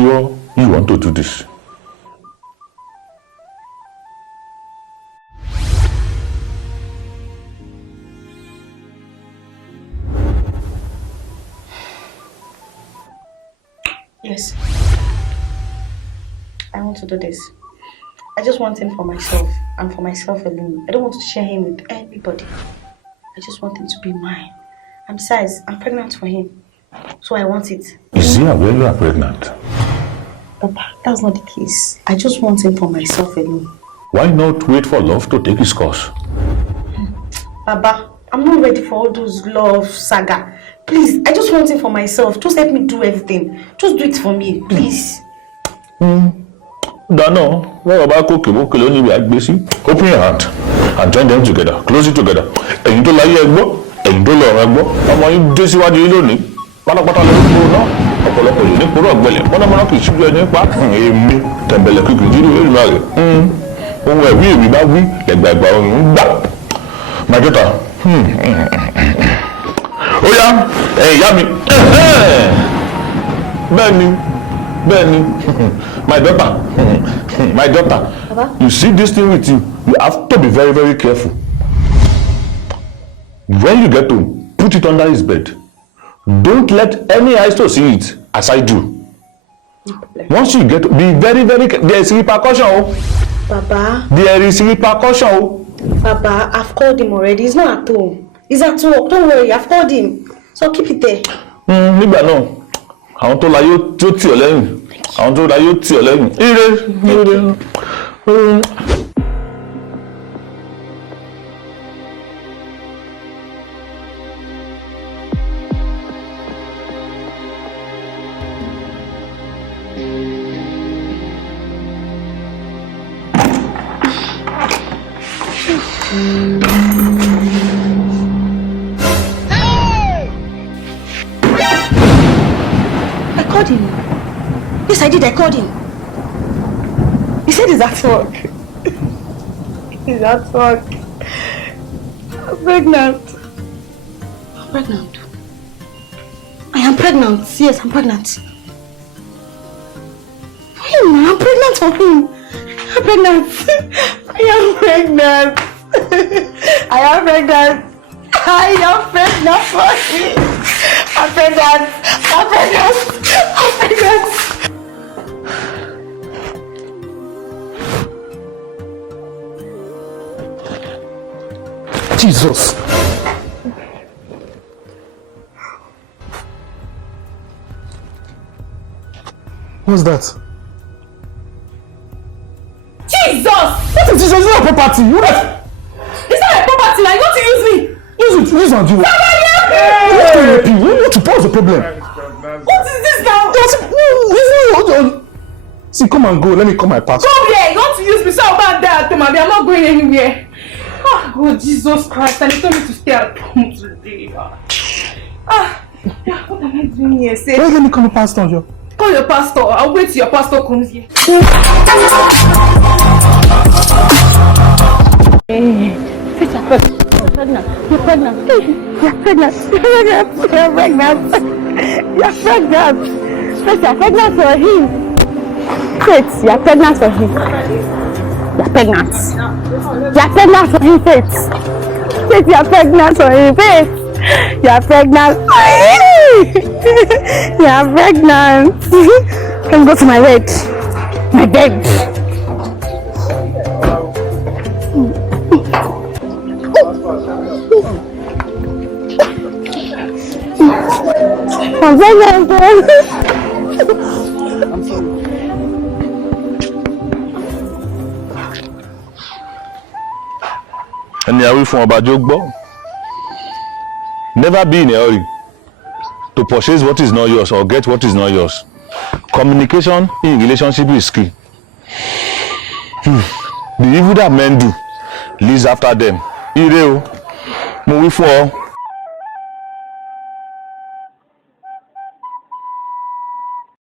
sure you want to do this? Yes. I want to do this. I just want him for myself and for myself alone. I don't want to share him with anybody. I just want him to be mine. And besides, I'm pregnant for him. So I want it. Is he aware you are pregnant? Papa, that's not the case. I just want him for myself alone. Why not wait for love to take its course? Baba, I'm not ready for all those love saga. Please, I just want it for myself. Just let me do everything. Just do it for me, please. Dano, what about Open your hand and join them together. Close it together. And you don't like your and don't love your I want you to see what you don't need. But I'm not going my daughter. Oh yeah, hey, yummy. Benny, my daughter, Papa? You see this thing with you have to be very, very careful. When you get home, put it under his bed. Don't let any eyes to see it, as I do. Once you get, be very, very careful. There is repercussion. Papa? There is repercussion. Papa, I've called him already. He's not at home. He's at work. Don't worry, I've called him. So keep it there. Nígbà náà, àwọn tó láyé tó tì ọ́ lẹ́yìn. Àwọn tó láyé tì ọ́ lẹ́yìn. Ire. Yes, I did. I called him. He said he's at work. He's at work. I'm pregnant. I'm pregnant. I am pregnant. Yes, I'm pregnant. For him, I'm pregnant for him. I'm pregnant. I am pregnant. I am pregnant. I am pregnant for him. I'm pregnant. I'm pregnant. I'm pregnant. Jesus. What's that? Jesus! What is this? It's not a property. What? It's not a property. Like, want to use me? Use it. Use it. What is the problem? What is this now? See, come and go. Let me call my pastor. Come here. You want to use me so bad there, Tomabi. I'm not going anywhere. Oh, God, Jesus Christ. And you told me to stay at home today. What am I doing here? Say, wait, let me call my pastor, Joe. Call your pastor. I'll wait till your pastor comes here. Hey, you're pregnant. You're pregnant. You're pregnant. You're pregnant. You're pregnant. You're pregnant. You're pregnant for him. Faith, you're pregnant for him. You're pregnant. You're pregnant for him, Faith. Faith, you're pregnant for him, Faith. You're pregnant. You're pregnant. Come go to my bed. My bed. I'm pregnant. I'm sorry. And are we from Abajogbo? Never be in a hurry to purchase what is not yours or get what is not yours. Communication in relationship is key. The evil that men do leads after them. Ireo, move forward.